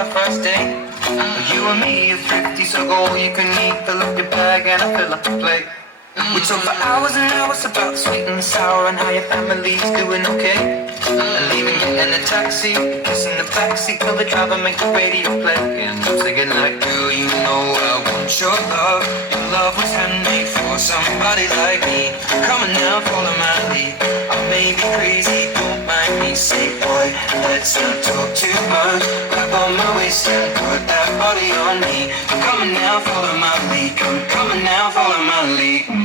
my first date. You and me are thrifty, so go all you can eat. Fill up your bag and I fill up the plate. We talk for hours and hours about the sweet and the sour and how your family's doing okay. And leaving you in a taxi, kissing the backseat, tell the driver make the radio play. And I'm singing like, girl, you know I want your love. Your love was handmade for somebody like me. Come on now, follow my lead. I may be crazy, don't mind me. Say, boy, let's not talk too much. Grab on my waist and put that body on me. Come on now, follow my lead. Come on now, follow my lead. I'm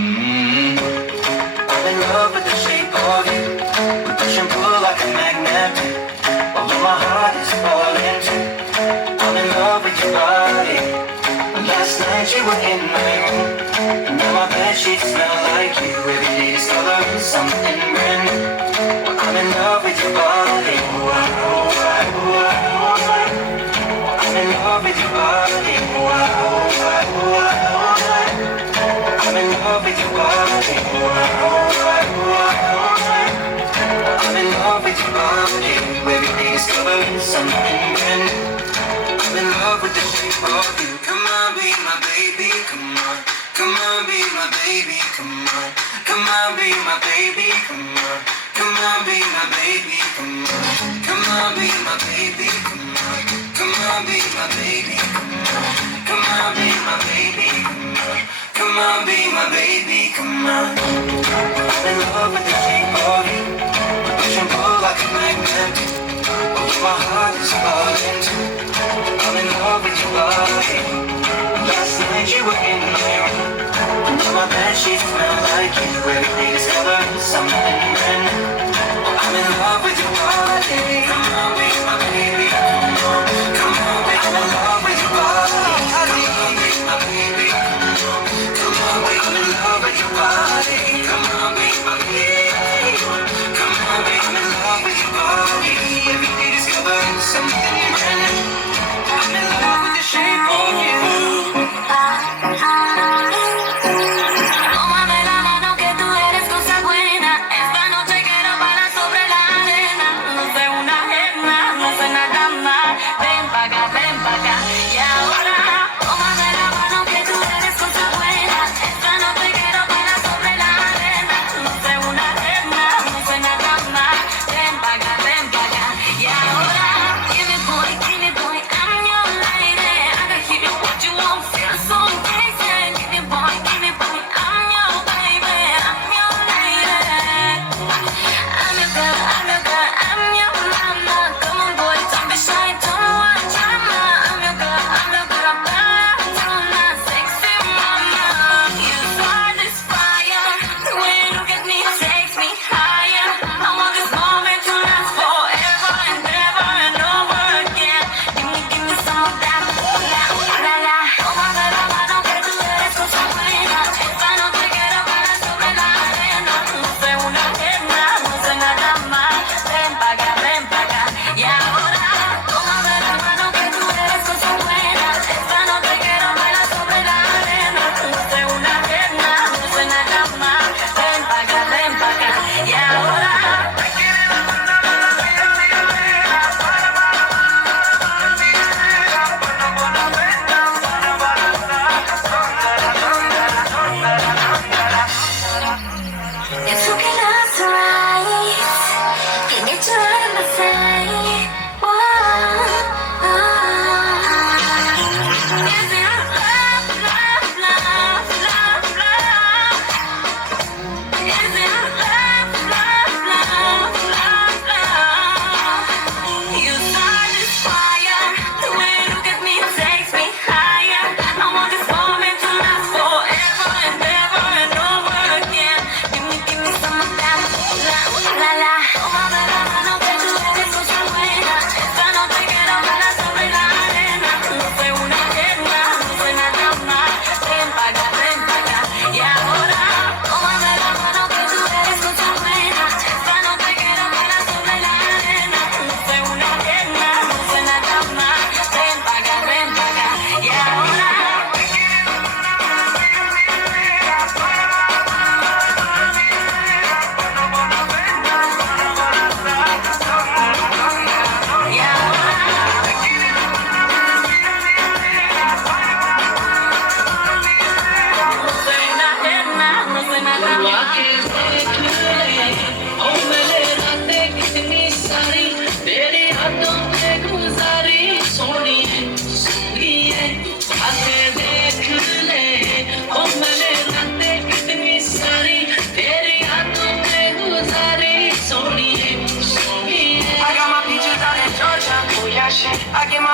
in love with the shape of you. We push and pull like a magnet. Although my heart is falling too. I'm in love with your body. Last night you were in my room. And now my bedsheets smell like you. Every day discovering something brand new. Well, I'm in love with your body. I'm in love with your body. I'm in love with your body. I'm in love with your body. Every day discovering something brand new. I'm in love with the shape of you. Come on, be my baby, come on. Come on, be my baby, come on. Come on, be my baby, come on. Come on, be my baby, come on. Come on, be my baby, come on. Come on, be my baby, come on. Come on, be my baby, come on. Come on, be my baby, come on. I'm in love with the shape of you. Push and pull like a magnet. Oh, my heart is falling too. I'm in love with your body. Last night you were in my room. Now my bedsheets smell like you. Every day discovering something brand new. I'm in love with your body. Come on, be my baby. Come on, come on, be I'm in love with your body. Come on, be my baby. Come on, be I'm in love with your body. Come on, be my baby. Come on, be I'm in love with your body. Every day discovering something brand new. I'm in love with the shape of you. Tómame la mano que tú eres cosa buena.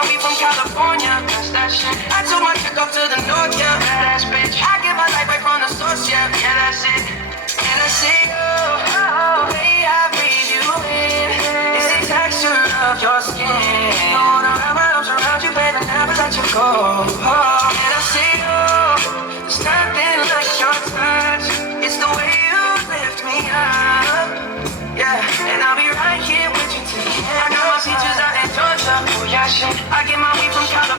my weed from California. That's that shit. I took my chick up to the north, yeah. Badass bitch. I get my life right from the source, yeah. Yeah, that's it. And I see you, the way I breathe you in is the texture of your skin. I wanna wrap my arms around you, baby, never let you go. And I see you, there's nothing like your touch. It's the way you lift me up, yeah. And I'll be right here with you till the end. I got my features out in Georgia, oh yeah, shit. I get my weed